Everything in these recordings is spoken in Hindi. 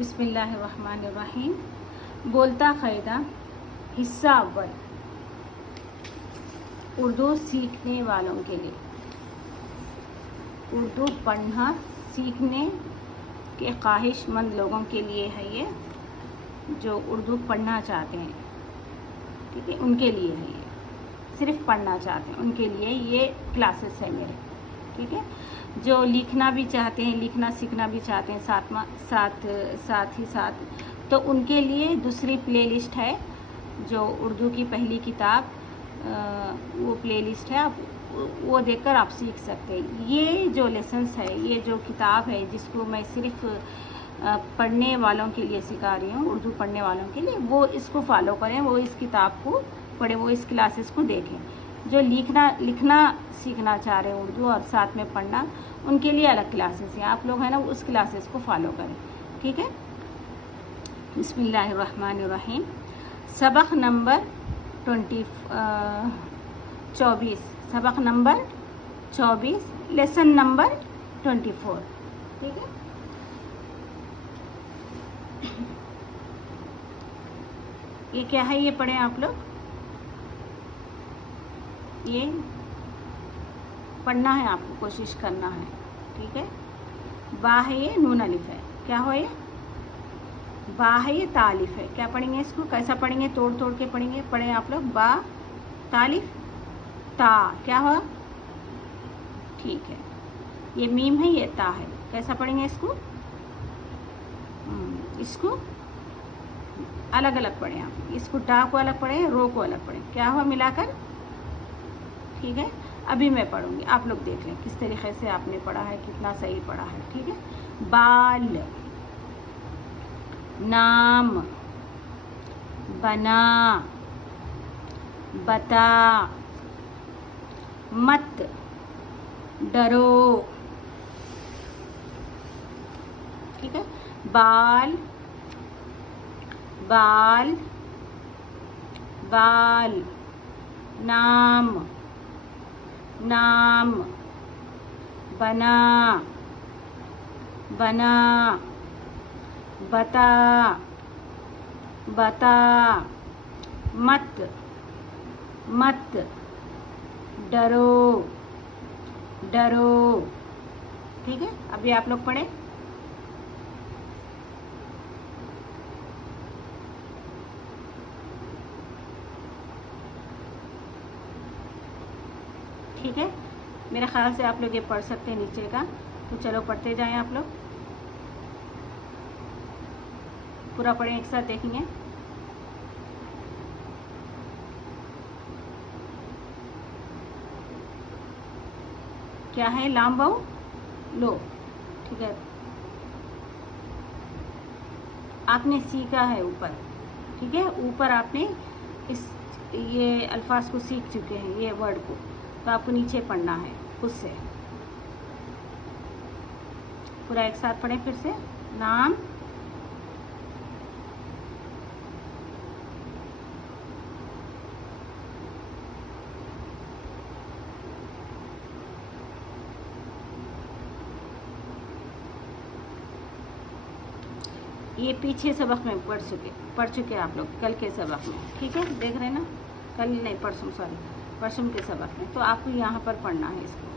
बिस्मिल्लाहिर्रहमानिर्रहीम। बोलता क़ायदा हिस्सा अव्वल, उर्दू सीखने वालों के लिए। उर्दू पढ़ना सीखने के ख्वाहिशमंद लोगों के लिए है ये, जो उर्दू पढ़ना चाहते हैं, ठीक है, उनके लिए है ये। सिर्फ पढ़ना चाहते हैं उनके लिए ये क्लासेस है मेरे, ठीक है। जो लिखना भी चाहते हैं, लिखना सीखना भी चाहते हैं साथ ही साथ, तो उनके लिए दूसरी प्लेलिस्ट है, जो उर्दू की पहली किताब, वो प्लेलिस्ट है, आप वो देखकर आप सीख सकते हैं। ये जो लेसन्स है, ये जो किताब है, जिसको मैं सिर्फ पढ़ने वालों के लिए सिखा रही हूँ, उर्दू पढ़ने वालों के लिए, वो इसको फॉलो करें, वो इस किताब को पढ़ें, वो इस क्लासेस को देखें। जो लिखना सीखना चाह रहे हैं उर्दू और साथ में पढ़ना, उनके लिए अलग क्लासेस हैं। आप लोग हैं ना, उस क्लासेस को फॉलो करें, ठीक है। बिस्मिल्लाहिर्रहमानिर्रहीम। सबक नंबर 24, सबक नंबर 24, लेसन नंबर 24, ठीक है। ये क्या है, ये पढ़ें आप लोग। ये पढ़ना है आपको, कोशिश करना है, ठीक है। बा है ये, नून अलिफ है, क्या हो ये, बा है ये, तालिफ है। क्या पढ़ेंगे इसको, कैसा पढ़ेंगे, तोड़ तोड़ के पढ़ेंगे। पढ़ें आप लोग, बा तालिफ ता, क्या हो, ठीक है। ये मीम है, ये ता है, कैसा पढ़ेंगे इसको, इसको अलग अलग पढ़ें आप। इसको टा को अलग पढ़ें, रो को अलग पढ़ें, क्या हुआ मिलाकर, ठीक है। अभी मैं पढ़ूंगी, आप लोग देख लें किस तरीके से आपने पढ़ा है, कितना सही पढ़ा है, ठीक है। बाल, नाम, बना, बता, मत, डरो, ठीक है। बाल, बाल, बाल, नाम, नाम, बना, बना, बता, बता, मत, मत, डरो, डरो, ठीक है। अभी आप लोग पढ़ें। ठीक है, मेरे ख्याल से आप लोग ये पढ़ सकते हैं नीचे का, तो चलो पढ़ते जाएं आप लोग, पूरा पढ़ें, एक साथ देखेंगे। क्या है, लाम बाऊ लो, ठीक है। आपने सीखा है ऊपर, ठीक है, ऊपर आपने ये अल्फाज को सीख चुके हैं, ये वर्ड को, तो आपको नीचे पढ़ना है खुद से। पूरा एक साथ पढ़ें फिर से। नाम, ये पीछे सबक में पढ़ चुके आप लोग, कल के सबक में, ठीक है, देख रहे हैं ना, कल नहीं, परसों, सॉरी, परसों के सबक में। तो आपको यहाँ पर पढ़ना है इसको।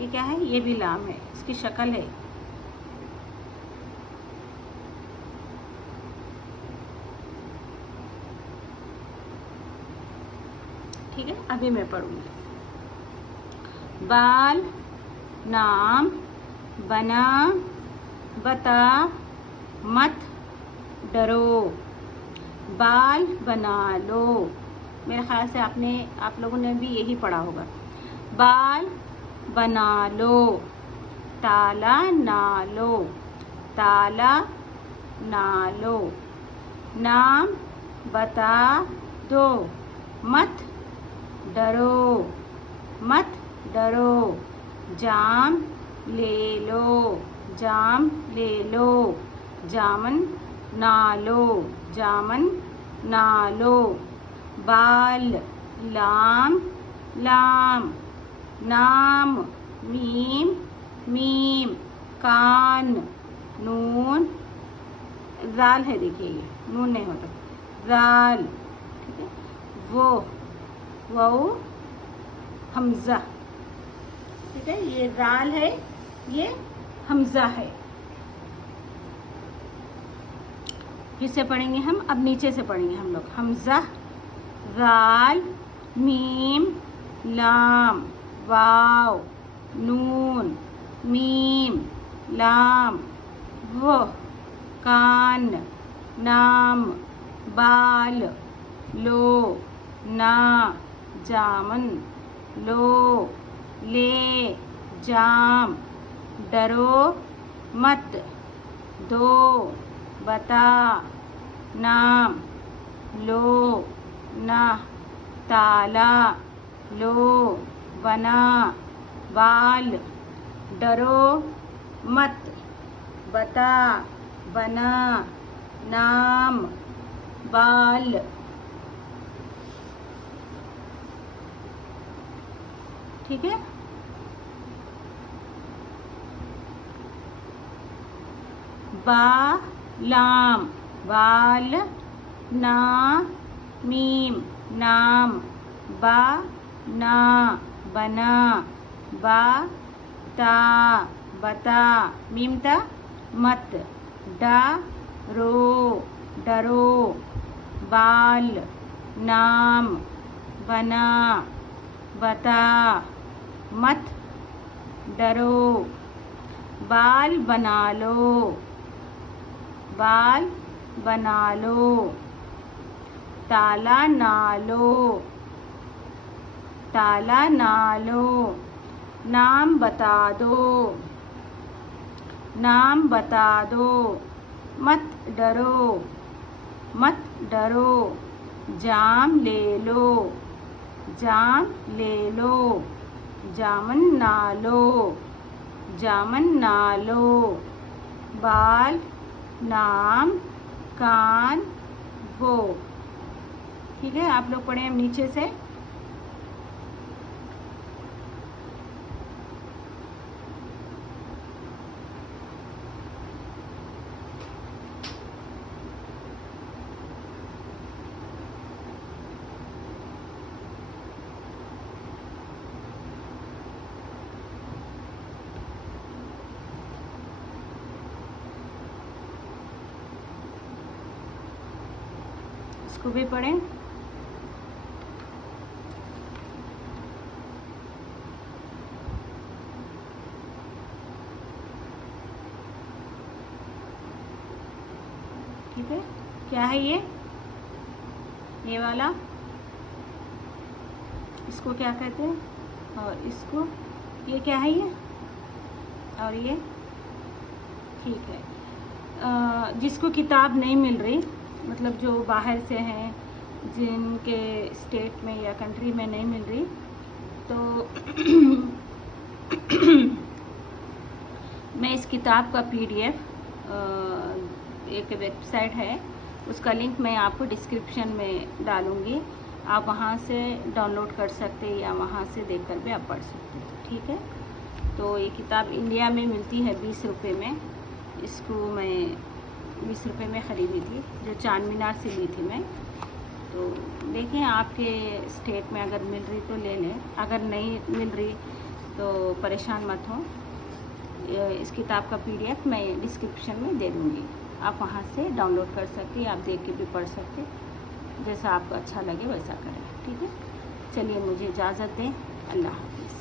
ये क्या है, ये भी लाम है, इसकी शक्ल है, ठीक है। अभी मैं पढ़ूंगी। बाल, नाम, बना, बता, मत, डरो, बाल बना लो। मेरे ख्याल से आप लोगों ने भी यही पढ़ा होगा। बाल बना लो, ताला ना लो, ताला ना लो, नाम बता दो, मत डरो, मत डरो, जाम ले लो, जाम ले लो, जामन ना लो, जामन ना लो, बाल, लाम लाम, नाम, मीम मीम, कान, नून, जाल है, देखिए ये नून नहीं होता, जाल, ठीक है। वो, वाउ, हमजा, ठीक है। ये जाल है, ये हमजा है। फिर से पढ़ेंगे हम, अब नीचे से पढ़ेंगे हम लोग। हमजा, जाल, मीम, लाम, वाव, नून, मीम, लाम, वो, कान, नाम, बाल, लो, ना, जामन, लो, ले, जाम, डरो मत, दो, बता, नाम, लो, ना, ताला, लो, बना, बाल, डरो मत, बता, बना, नाम, बाल, ठीक है। बा, लाम, बाल, ना, मीम, नाम, बा, ना, बना, बा, ता, बता, मीम ता, मत, डा, रो, डरो, बाल, नाम, बना, बता, मत, डरो, बाल बना लो, बाल बना लो, ताला ना लो, ताला ना लो, नाम बता दो, नाम बता दो, मत डरो, मत डरो, जाम ले लो, जाम ले लो, जामन ना लो, जामन ना लो, बाल, नाम, कान, वो, ठीक है। आप लोग पढ़े हम नीचे से। इसको भी पढ़ें। ठीक है, क्या है ये वाला, इसको क्या कहते हैं, और इसको ये क्या है ये, और ये, ठीक है। जिसको किताब नहीं मिल रही, मतलब जो बाहर से हैं, जिनके स्टेट में या कंट्री में नहीं मिल रही, तो मैं इस किताब का PDF, एक वेबसाइट है, उसका लिंक मैं आपको डिस्क्रिप्शन में डालूँगी। आप वहाँ से डाउनलोड कर सकते हैं या वहाँ से देखकर भी आप पढ़ सकते हैं, ठीक है। तो ये किताब इंडिया में मिलती है 20 रुपये में। इसको मैं 20 रुपये में ख़रीदी थी, जो चार मीनार से ली थी मैं। तो देखें आपके स्टेट में अगर मिल रही तो ले लें, अगर नहीं मिल रही तो परेशान मत हो। इस किताब का PDF मैं डिस्क्रिप्शन में दे दूँगी, आप वहाँ से डाउनलोड कर सकते हैं, आप देख के भी पढ़ सकते, जैसा आपको अच्छा लगे वैसा करें, ठीक है। चलिए मुझे इजाज़त दें, अल्लाह हाफ़िज़।